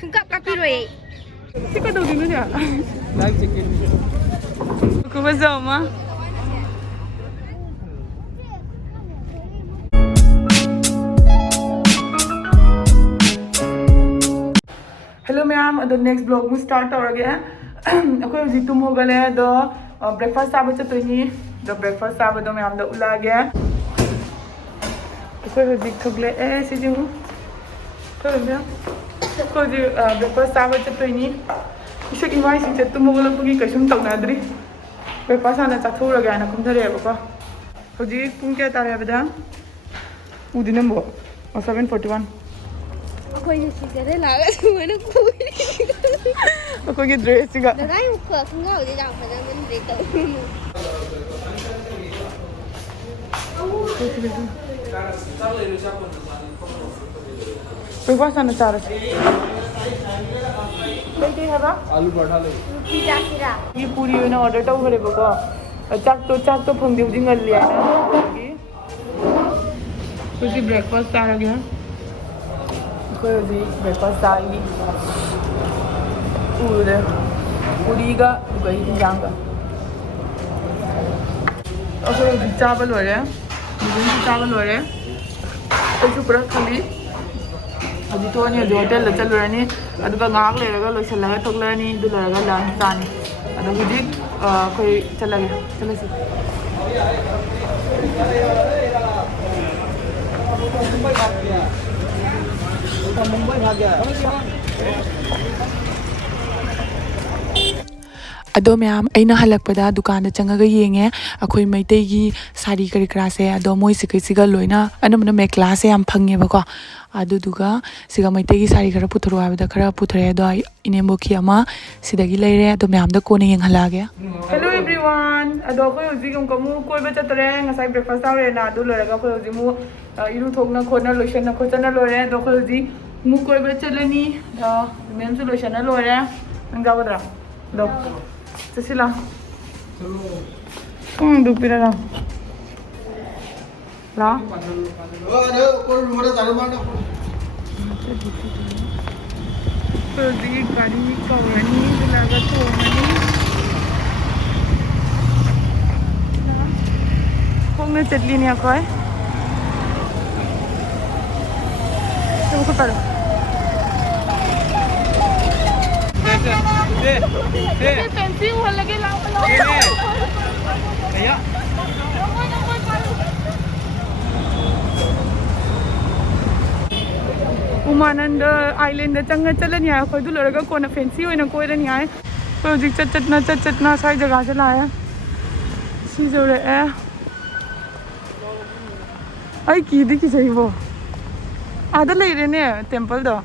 ꯁꯨꯡꯀꯞ ꯀꯥꯞꯄꯤꯔꯣꯏ. ꯁꯤ ꯀꯩꯗꯧꯗꯣꯏꯅꯣ? Life jacket. ꯐꯖꯕ ꯑꯃ. Hello ma'am, the next vlog we start towards okay, we tum ho gale the breakfast sabo chatoni the breakfast sabo do ma'am the ulage okay we thugle siju to ma'am ko ji breakfast sabo chatoni isek imai si chatum ho gale pugi kasum tawnadri breakfast ana chathura ga na kumthare ba ko hoji pung kya tare bada udinambo 7:41 ꯑꯩꯈꯣꯏꯅ ꯁꯤꯗ ꯂꯥꯛꯑꯒ ꯁꯨꯃꯥꯏꯅ ꯀꯣꯏꯔꯤ. ꯑꯩꯈꯣꯏꯒꯤ ꯗ꯭ꯔꯦꯁꯁꯤꯒ ꯅꯪ ꯈꯣꯡꯒ꯭ꯔꯥꯎꯗꯤ ꯌꯥꯝ ꯐꯖꯃꯟꯗ꯭ꯔꯦ ꯇꯧꯔꯤꯅꯣ. breakfast ana charase koi haba alu paratha le ꯔꯨꯇꯤ ꯆꯥꯁꯤꯔꯥ? 이 पूरी ओइना order तौखरे बको चाक तो फंगदे हुजी ngल लिया ना कुछ ब्रेकफास्ट आ गया कोई हुजी ब्रेकफास्ट आई पूरी का गई इंजांगा और चावल हो रहे चावल हो रहे तो पूरा खाली अभी तो नहीं होटल चल रही गाँव लेरगा लोसलगा थोलनी लगा लंच चानी अभी कोई चलगे चलसी अदो मैम अना हलपदा दुकान चंगा येंगे अखोई मैतैगी साड़ी करी करासे अदो मोई सिकैसिगा लोइना अनमना मेखला से याम फंगेबको अदुदुगा सिगा मैतैगी साड़ी खरा पुथरो हाबदा खरा पुथरे अदो इनेमबोकी अमा सिदगी लेरे अदो मैम द कोने येंगहलागे हेलो एवरीवन अदो अखोई हुजी गमकमु कोइबा चतरे ngasai breakfast आवरेना अदु लोरगा अखोई हुजी मु इरु थोकना खोना लोइसना खोचना लोरे अदो अखोई हुजी मु कोइबा चलनी मैम से लोइसना लोरे नंगावदरा दो चसिला दुपिरा ला गाड़ी कौरनी लगा थोंगनी खोंगने चटली ने अखोय तो पर फैंसी हो लगे लाओ भैया उमानंद आइलैंड चंगा चलनी है कोई दुलरगा कोना फैंसी होइना कोइरनी है तो जिक चटना साई जगह से लाया सी जोरे ए आई की दी की सही वो आधा ले रे ने टेंपल दो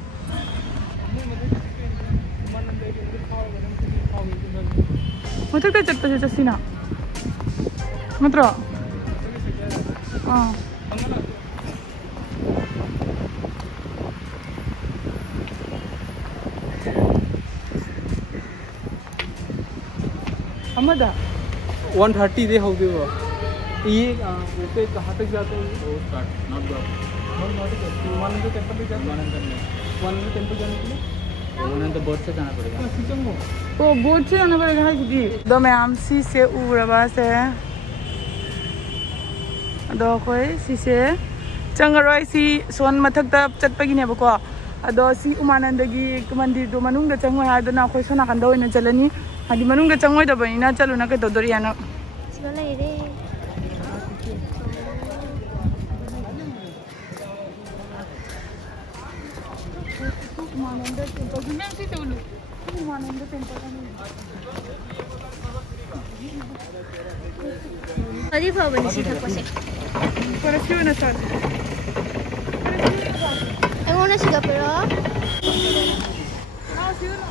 मतलब चटपट चस्सीना मात्र अमदा 130 दे हो गए ये वैसे कहाँ तक जाते हैं वो start not go Umanand temple पे जाते उमानंद टेंपल जाने के लिए उमानंद बोट से जाना पड़ेगा ओ बोट से जाना पड़ेगा है दीदी दो मैम सी से उरबा से दो कोई सी से चंगरोय सी सोन मथक ता चटपगिने बको अदो सी उमानंद गी मंदिर दो मनुंग द चंगो हाय दो ना कोई सोना कंदो ओइना चलनी हादि मनुंग द चंगोय दबैना चलुना के दोदरियाना सिबा लैरे उमानंद टेंपल में सी चलू उमानंद टेंपल अरे फबनी सी थकपसे पर क्यों सर एगोना सिगा पेरो ना सियो ना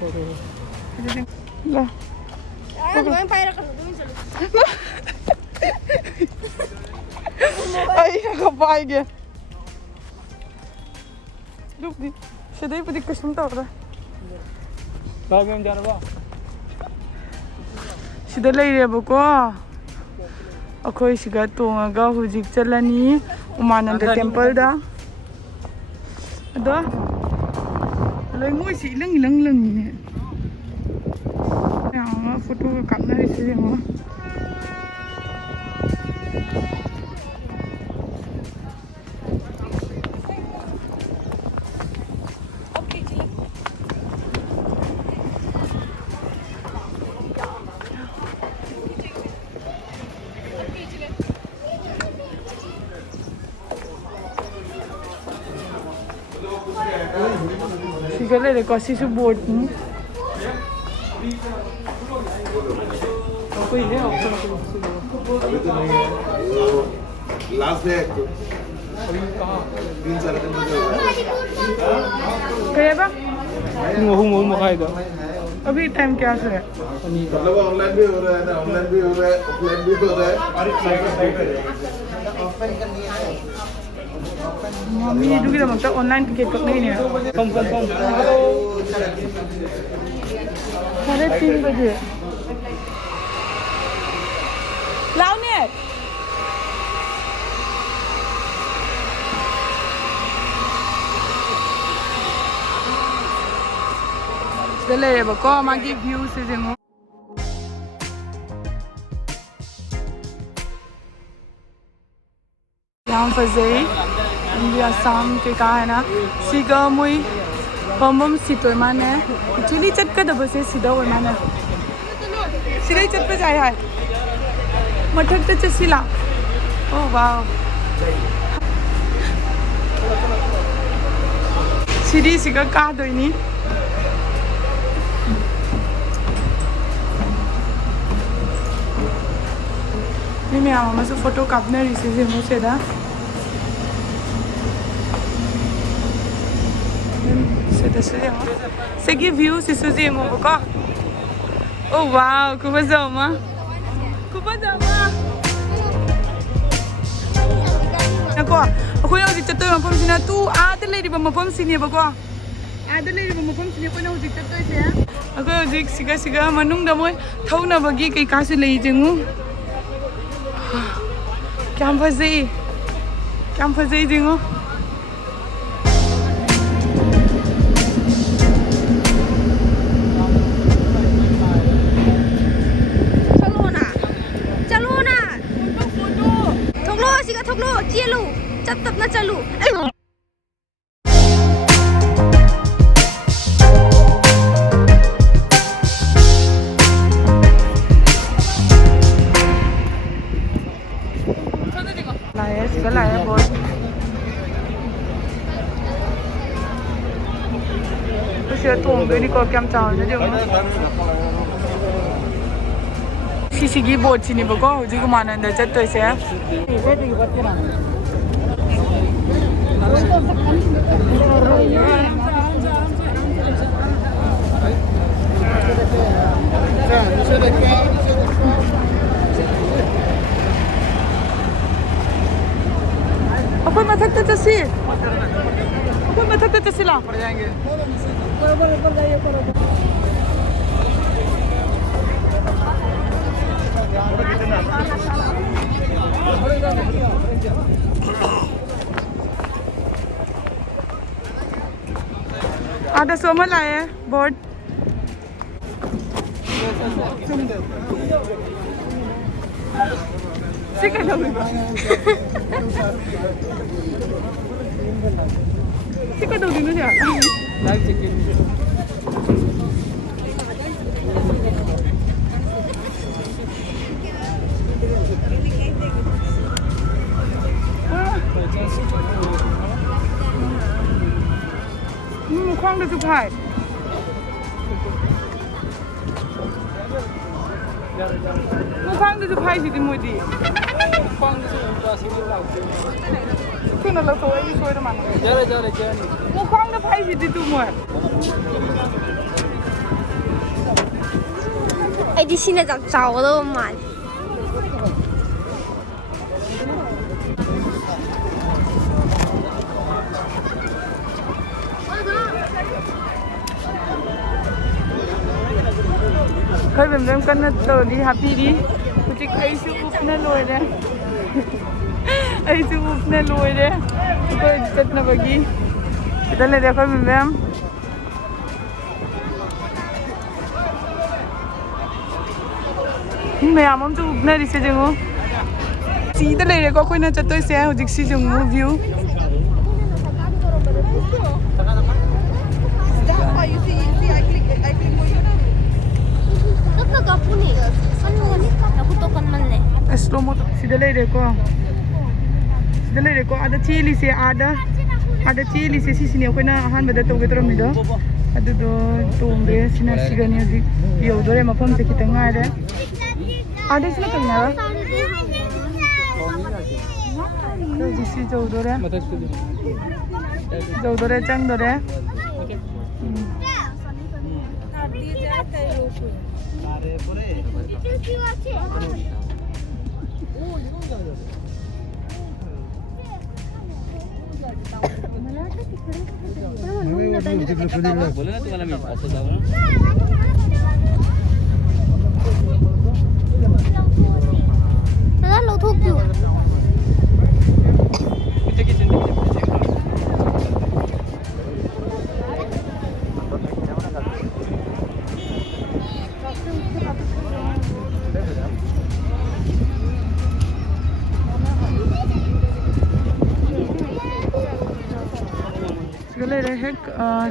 चलो ला मैं पायरा कर दूं चलो आई का पाएगे रुक दी सीधे ही कसम तो रहा कब हम जा रहा सीधे ले रे बको अखोई सिगा तोंगा हुजिक चलनी उमानंद टेम्पल दा अदो लोई मोई सी लंग लंग लंग ने यामा फोटो कापना है से यंगो Sigale de kasi su board ni. Koई है ऑप्शन अभी तो नहीं है वो लास्ट है तो अभी कहाँ 3-4 दिन बचे क्या बा? मोहू मखाई दो अभी टाइम क्या है? मतलब ऑनलाइन भी हो रहा है ना ऑनलाइन भी हो रहा है ऑफलाइन भी हो रहा है मम्मी दुगी दा मक्ता ऑनलाइन टिकट कब नहीं है कम 3:30 बजे लाओ ने Sigale रे बको मागी व्यू से जेमो यहाँ फजई इंडिया साम के का है ना सिगा मुई पमम सितोय माने एक्चुअली चटका दबसे सिदा ओय माने सिगाई चट पे जाय है मठक ते चसिला ओ वाओ सिरी सिगा का दोइनी मैं आमा से फोटो कापने रिसीव है मुझे दा Segi view si Suzy mo bako. Oh wow, kuba zama. Kuba zama. Nako, ako yung dito yung pom sina tu adele di ba mapom sini bako. Adele di ba mapom sini ko na dito to siya. Ako zik siga manung da mo thau na bagi kay kasu lei jengu. क्या फंसे दिंगो चलो ना थोकलो सिगा थोकलो चलो चप तप ना चलू लाया बहुत उसे तोंगे नहीं को क्या चाहते जो सिसिगी बोट सिनी बको हुजी को मानंदा चत्तोय से अपन मथक तसी अपन मथक तसीला पड़ जाएंगे बराबर जाइए बराबर आधा सोमल आए board Sika daw din siya. Mukhang na supay. Mukhang na supay si Timothy. Kena lah kau ini suara mana? Jare. Mukhang na pay si Tito mo. Ay di sini tak tahu lo mal. Kau belum kan tu di happy di. Kucing ꯑꯩꯁꯨ ꯎꯞꯅ ꯂꯣꯏꯔꯦ ꯑꯩꯁꯨ ꯎꯞꯅ ꯂꯣꯏꯔꯦ ꯑꯩꯈꯣꯏ ꯆꯠꯅꯕꯒꯤ ꯁꯤꯗ ꯂꯩꯔꯦ ꯑꯩꯈꯣꯏ ma'am ꯃꯌꯥꯝ ꯑꯃꯁꯨ ꯎꯞꯅꯔꯤꯁꯦ ꯌꯦꯡꯉꯣ ꯁꯤꯗ ꯂꯩꯔꯦꯀꯣ ꯑꯩꯈꯣꯏꯅ ꯆꯠꯇꯣꯏꯁꯦ ꯍꯧꯖꯤꯛꯁꯤ ꯌꯦꯡꯉꯣ view slow mo sida leireko ada chilise ada chilise sisine akoina ahanbada tawge toramido adudo tongre sina sigani hadi yodore mafam se kitang ngaire ada sina kaina jisi jodore changdore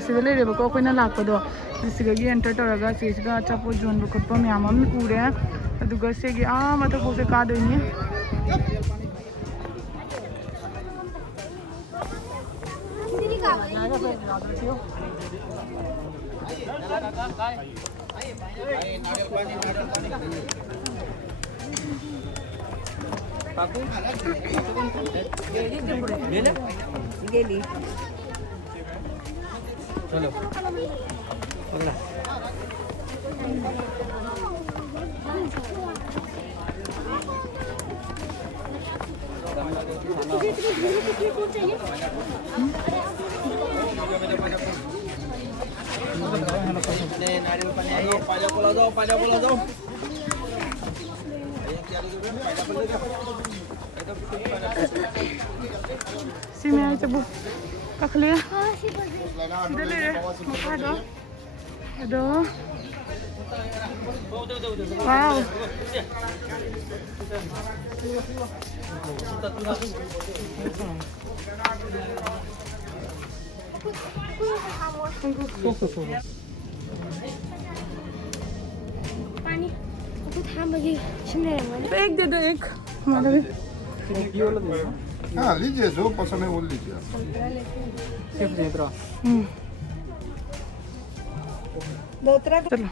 sida leireba ko akoina lakpado sigagi enter toraga siga achapo jonbo khotpa myam am ure aduga segi mata pose ka doini चलो पकड़ा sini aja bu kaklia sida leire makado ado wow पानी aku थांबगी शिमले एक दे दो एक हमारा भी हाँ लीजिए जो पसंद है वो लीजिए सिर्फ इधर चलो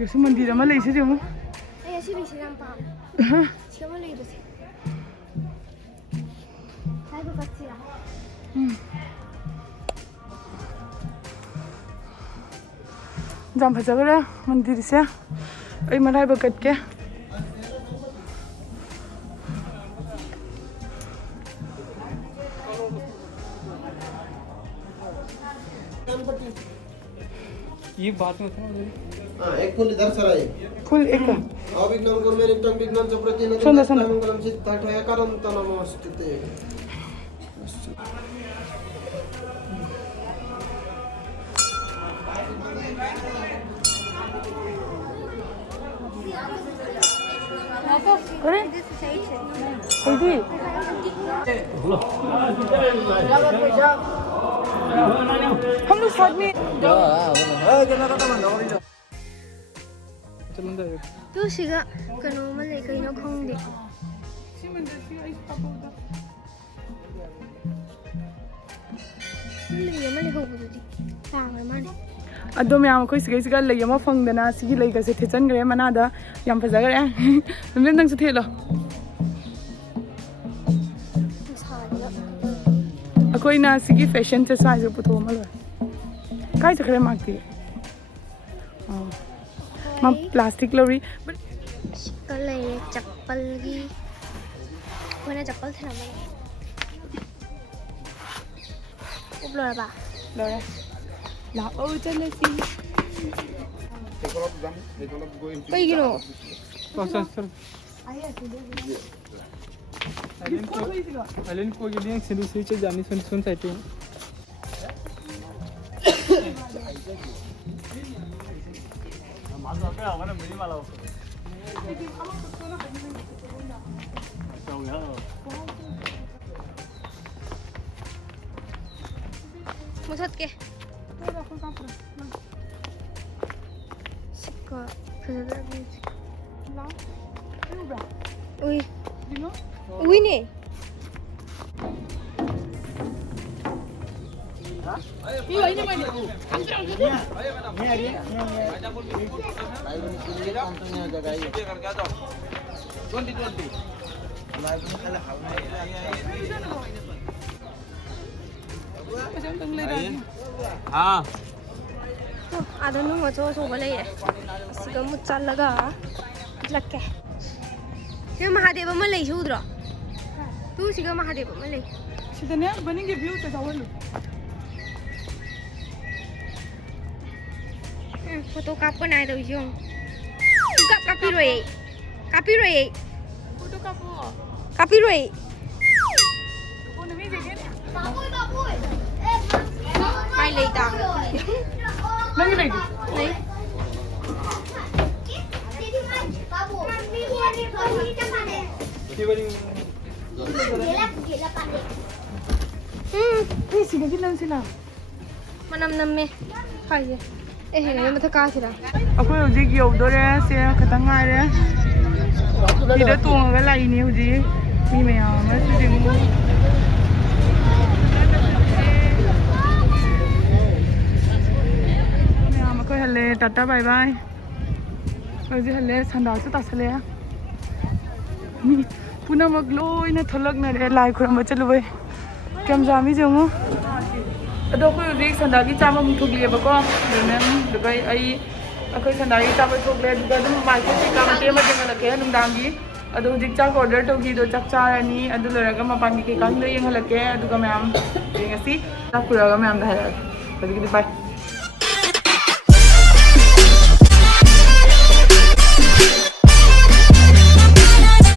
Kasi mandiri ama leise je mo. Ay sini siram pa. Siapa lagi tu sih? Saya tu kacir lah. Jam phasa kare mandiri se. Ay marai bakat ke. ये बात में था हाँ एक फूल इधर सर आए Full ek. अभिज्ञान को मेरे टंग विज्ञान चप्रति न सुंदर सुंदर मंगलम चित्ताठय करम तनमस्तुते Kare? Heidi. हम लोग साथ में Tu siga kano malay kayo na kong di. Malay malay ko buto di. Tangan man. ꯑꯗꯣ ꯃꯌꯥꯝ ꯑꯩꯈꯣꯏ ꯁꯤꯒꯩꯁꯤꯒ ꯂꯩ ꯑꯃ ꯐꯪꯗꯅ ꯁꯤꯒꯤ ꯂꯩꯒꯁꯦ ꯊꯦꯠꯆꯟꯈ꯭ꯔꯦ ꯃꯅꯥꯗ ꯌꯥꯝ ꯐꯖꯈ꯭ꯔꯦ ꯅꯪꯁꯨ ꯅꯪꯁꯨ ꯊꯦꯠꯂꯣ ꯑꯩꯈꯣꯏꯅ ꯁꯤꯒꯤ ꯐꯦꯁꯟꯁꯦ ꯁ꯭ꯋꯥꯏꯁꯦ ꯄꯨꯊꯣꯛꯑꯃ ꯂꯣꯏ ꯀꯥꯏ ꯆꯠꯈ꯭ꯔꯦ ꯃꯥꯛꯇꯤ ꯃꯥ ꯄ꯭ꯂꯥꯁꯇꯤꯛ ꯂꯧꯔꯤ ꯁꯤꯒ ꯂꯩꯔꯦ ꯆꯄꯜꯒꯤ ꯑꯩꯈꯣꯏꯅ ꯆꯄꯜ ꯊꯤꯔꯝꯃꯒ ꯎꯞ ꯂꯣꯏꯔꯕ ꯂꯣꯏꯔꯦ ꯂꯥꯛꯑꯣ ꯆꯠꯂꯁꯤ ꯀꯩꯒꯤꯅꯣ आइलैंड को लिए सिंधु सी से जानी सुन चाहते हैं 무섭게 시가 그다음에 우이 우이네 हाँ 아들 놈 어쩌고 저거 레이래 지금 못 잘라가 이렇게 지금 마하데브 말레이 쇼드라 또 지금 마하데브 말레이 시드네 버닝게 뷰 때 자월로 फोटो काप बनाए दो जो कापी रोए कापी रोए फोटो कापो कापी रोए फोन में देखे माई लेता नहीं नहीं नहीं ये सिगा की नाम सिला मनम नम्मे खाइए ए है मत कासिरा अखोई हौजिक यौदोरे से खतंग आरे इधर तोंगा लाइनी हौजी मी मयाम अमा सिजिंगु मयाम अखोई हले टाटा बाय बाय हौजी हले संदासु तासले मी पुनमक लोइना थलगनरे लाई खुरम चलुबै केम जामी जंगु अदो कोई हौजिक संदागी चामा मु थोगलिएबको दनन दुगै आई अखोई संदागी चामा थोगले दुगा दम मार्केट के काम ते मजे लके नुंदांगी अदो हौजिक चाक ऑर्डर तोगी दो चक चारानी अदो लरगा मपानी के काम दो यंगलके अदुगा मैम येंगसी चाक पुरागा मैम दा हरा अदुगी बाय